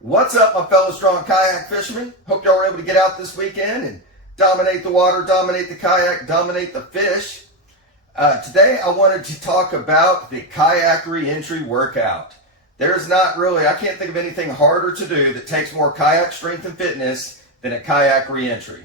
What's up, my fellow strong kayak fishermen? Hope y'all were able to get out this weekend and dominate the water, dominate the kayak, dominate the fish. Today I wanted to talk about the kayak reentry workout. There's not really, I can't think of anything harder to do that takes more kayak strength and fitness than a kayak reentry.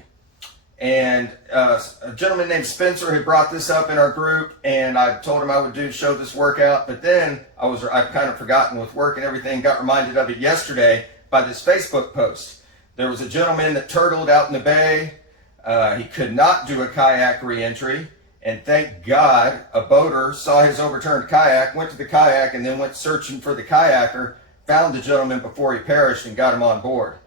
And a gentleman named Spencer had brought this up in our group, and I told him I would show this workout, but then I've kind of forgotten with work and everything, got reminded of it yesterday by this Facebook post. There was a gentleman that turtled out in the bay. He could not do a kayak reentry, and thank God a boater saw his overturned kayak, went to the kayak, and then went searching for the kayaker, found the gentleman before he perished, and got him on board.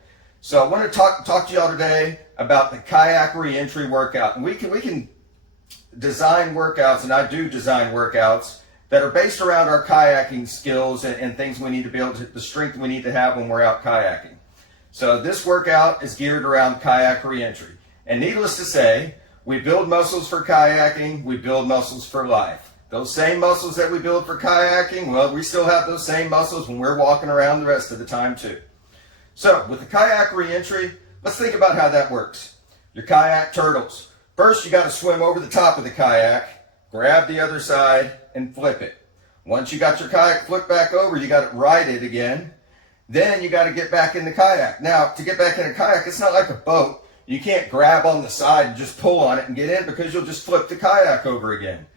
So I want to talk to y'all today about the kayak reentry workout. And we can design workouts, and I do design workouts that are based around our kayaking skills and things we need to be able to, the strength we need to have when we're out kayaking. So this workout is geared around kayak reentry. And needless to say, we build muscles for kayaking, we build muscles for life. Those same muscles that we build for kayaking, well, we still have those same muscles when we're walking around the rest of the time too. So with the kayak reentry, let's think about how that works. Your kayak turtles. First, you got to swim over the top of the kayak, grab the other side, and flip it. Once you got your kayak flipped back over, you got to ride it again. Then you got to get back in the kayak. Now, to get back in a kayak, it's not like a boat. You can't grab on the side and just pull on it and get in because you'll just flip the kayak over again.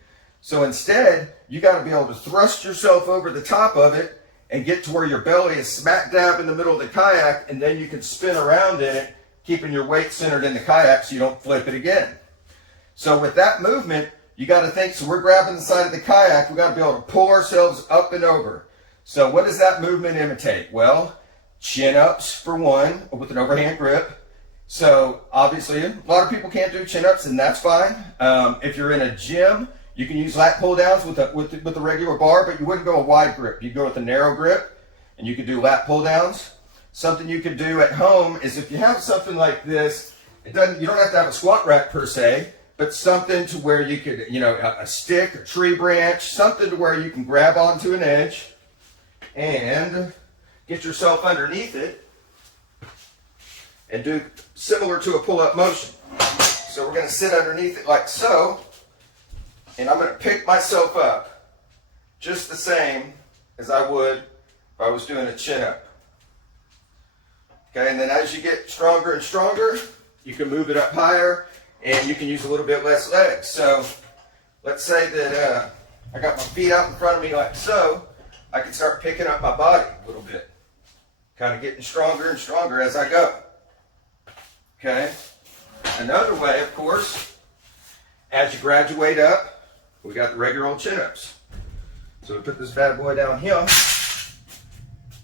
So instead, you got to be able to thrust yourself over the top of it and get to where your belly is smack dab in the middle of the kayak, and then you can spin around in it, keeping your weight centered in the kayak so you don't flip it again. So with that movement, you got to think, so we're grabbing the side of the kayak, we got to be able to pull ourselves up and over. So what does that movement imitate? Well, chin-ups for one, with an overhand grip. So obviously, a lot of people can't do chin-ups, and that's fine. If you're in a gym, you can use lat pull downs with a regular bar, but you wouldn't go a wide grip. You'd go with a narrow grip, and you could do lat pull downs. Something you could do at home is if you have something like this, you don't have to have a squat rack per se, but something to where you could, a stick, a tree branch, something to where you can grab onto an edge and get yourself underneath it and do similar to a pull-up motion. So we're going to sit underneath it like so. And I'm going to pick myself up just the same as I would if I was doing a chin-up. Okay, and then as you get stronger and stronger, you can move it up higher, and you can use a little bit less legs. So let's say that I got my feet out in front of me like so. I can start picking up my body a little bit, kind of getting stronger and stronger as I go. Okay, another way, of course, as you graduate up, we got the regular old chin-ups. So we put this bad boy down here,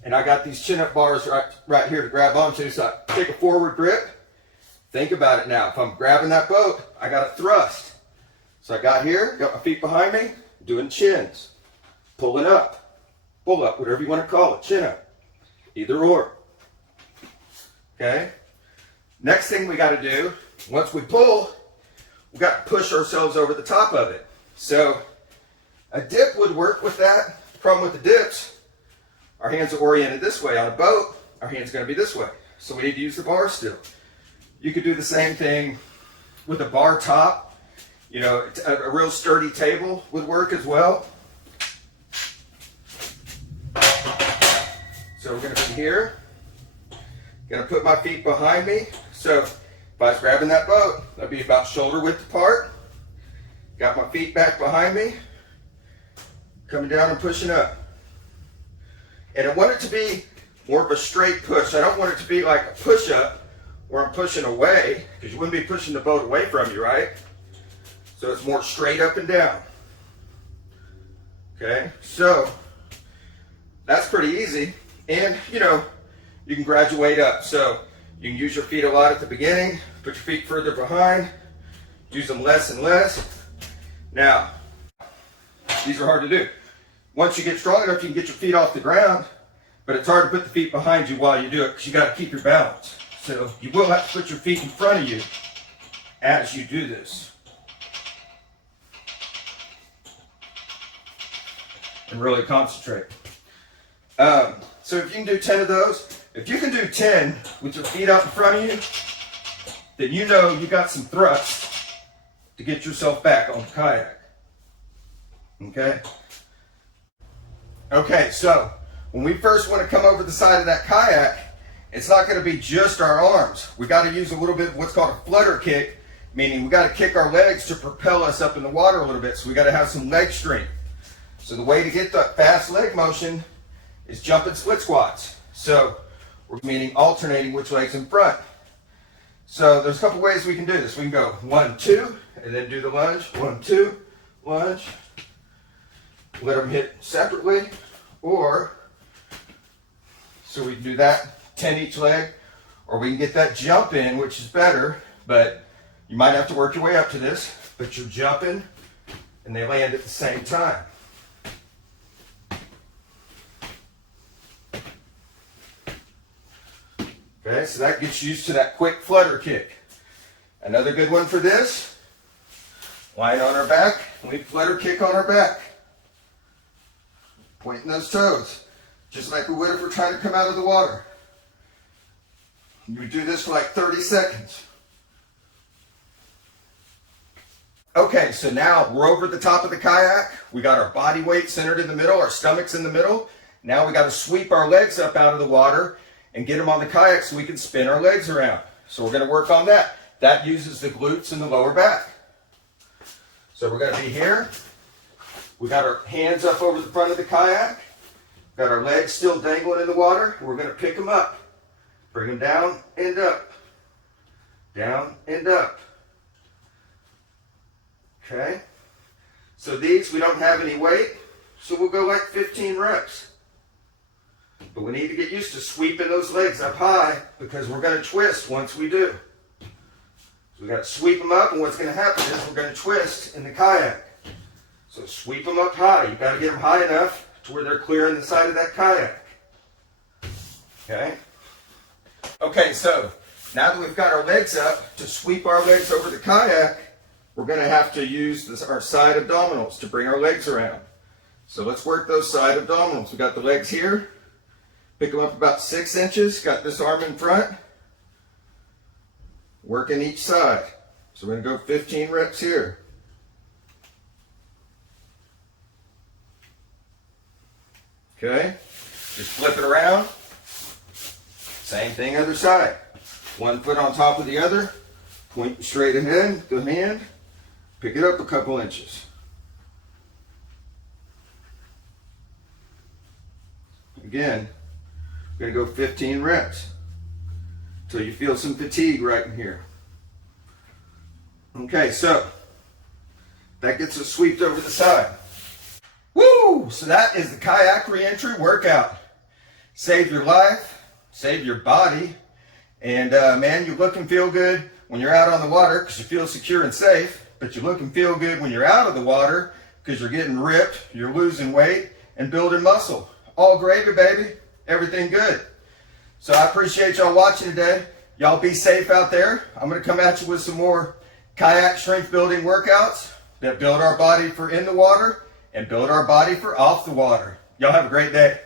and I got these chin-up bars right here to grab onto. So I take a forward grip. Think about it now. If I'm grabbing that boat, I got a thrust. So I got here, got my feet behind me, doing chins, pulling up, pull up, whatever you want to call it, chin-up, either or. Okay. Next thing we got to do, once we pull, we got to push ourselves over the top of it. So a dip would work with that. The problem with the dips, our hands are oriented this way. On a boat, our hands are going to be this way. So we need to use the bar still. You could do the same thing with a bar top. A real sturdy table would work as well. So we're going to be here. Going to put my feet behind me. So if I was grabbing that boat, that'd be about shoulder width apart. Got my feet back behind me, coming down and pushing up. And I want it to be more of a straight push. I don't want it to be like a push-up where I'm pushing away, because you wouldn't be pushing the boat away from you, right? So it's more straight up and down. Okay, so that's pretty easy. And, you can graduate up. So you can use your feet a lot at the beginning, put your feet further behind, use them less and less. Now, these are hard to do. Once you get strong enough, you can get your feet off the ground, but it's hard to put the feet behind you while you do it because you got to keep your balance. So you will have to put your feet in front of you as you do this. And really concentrate. So if you can do 10 of those, If you can do 10 with your feet out in front of you, then you know you got some thrust to get yourself back on the kayak. Okay? Okay, so when we first want to come over the side of that kayak, it's not going to be just our arms. We got to use a little bit of what's called a flutter kick, meaning we got to kick our legs to propel us up in the water a little bit. So we got to have some leg strength. So the way to get that fast leg motion is jumping split squats. So we're meaning alternating which leg's in front. So there's a couple ways we can do this. We can go 1, 2, and then do the lunge. 1, 2, lunge. Let them hit separately, or so we can do that 10 each leg, or we can get that jump in, which is better, but you might have to work your way up to this, but you're jumping and they land at the same time. Okay, so that gets you used to that quick flutter kick. Another good one for this, lying on our back, we flutter kick on our back. Pointing those toes, just like we would if we're trying to come out of the water. You do this for like 30 seconds. Okay, so now we're over at the top of the kayak. We got our body weight centered in the middle, our stomach's in the middle. Now we got to sweep our legs up out of the water and get them on the kayak so we can spin our legs around. So we're going to work on that. That uses the glutes and the lower back. So we're going to be here. We got our hands up over the front of the kayak. Got our legs still dangling in the water. We're going to pick them up. Bring them down and up. Down and up. Okay. So these, we don't have any weight. So we'll go like 15 reps. But we need to get used to sweeping those legs up high because we're going to twist once we do. So we got to sweep them up, and what's going to happen is we're going to twist in the kayak. So sweep them up high. You've got to get them high enough to where they're clearing the side of that kayak. Okay? Okay, so now that we've got our legs up, to sweep our legs over the kayak, we're going to have to use our side abdominals to bring our legs around. So let's work those side abdominals. We got the legs here. Pick them up about 6 inches. Got this arm in front. Working each side. So we're going to go 15 reps here. Okay, just flip it around. Same thing other side. One foot on top of the other. Point straight ahead, the hand. Pick it up a couple inches. Again, we're going to go 15 reps until you feel some fatigue right in here. Okay, so that gets us swept over the side. Woo! So that is the Kayak Reentry workout. Save your life, save your body, and man, you look and feel good when you're out on the water because you feel secure and safe, but you look and feel good when you're out of the water because you're getting ripped, you're losing weight, and building muscle. All gravy, baby. Everything good. So I appreciate y'all watching today. Y'all be safe out there. I'm going to come at you with some more kayak strength building workouts that build our body for in the water and build our body for off the water. Y'all have a great day.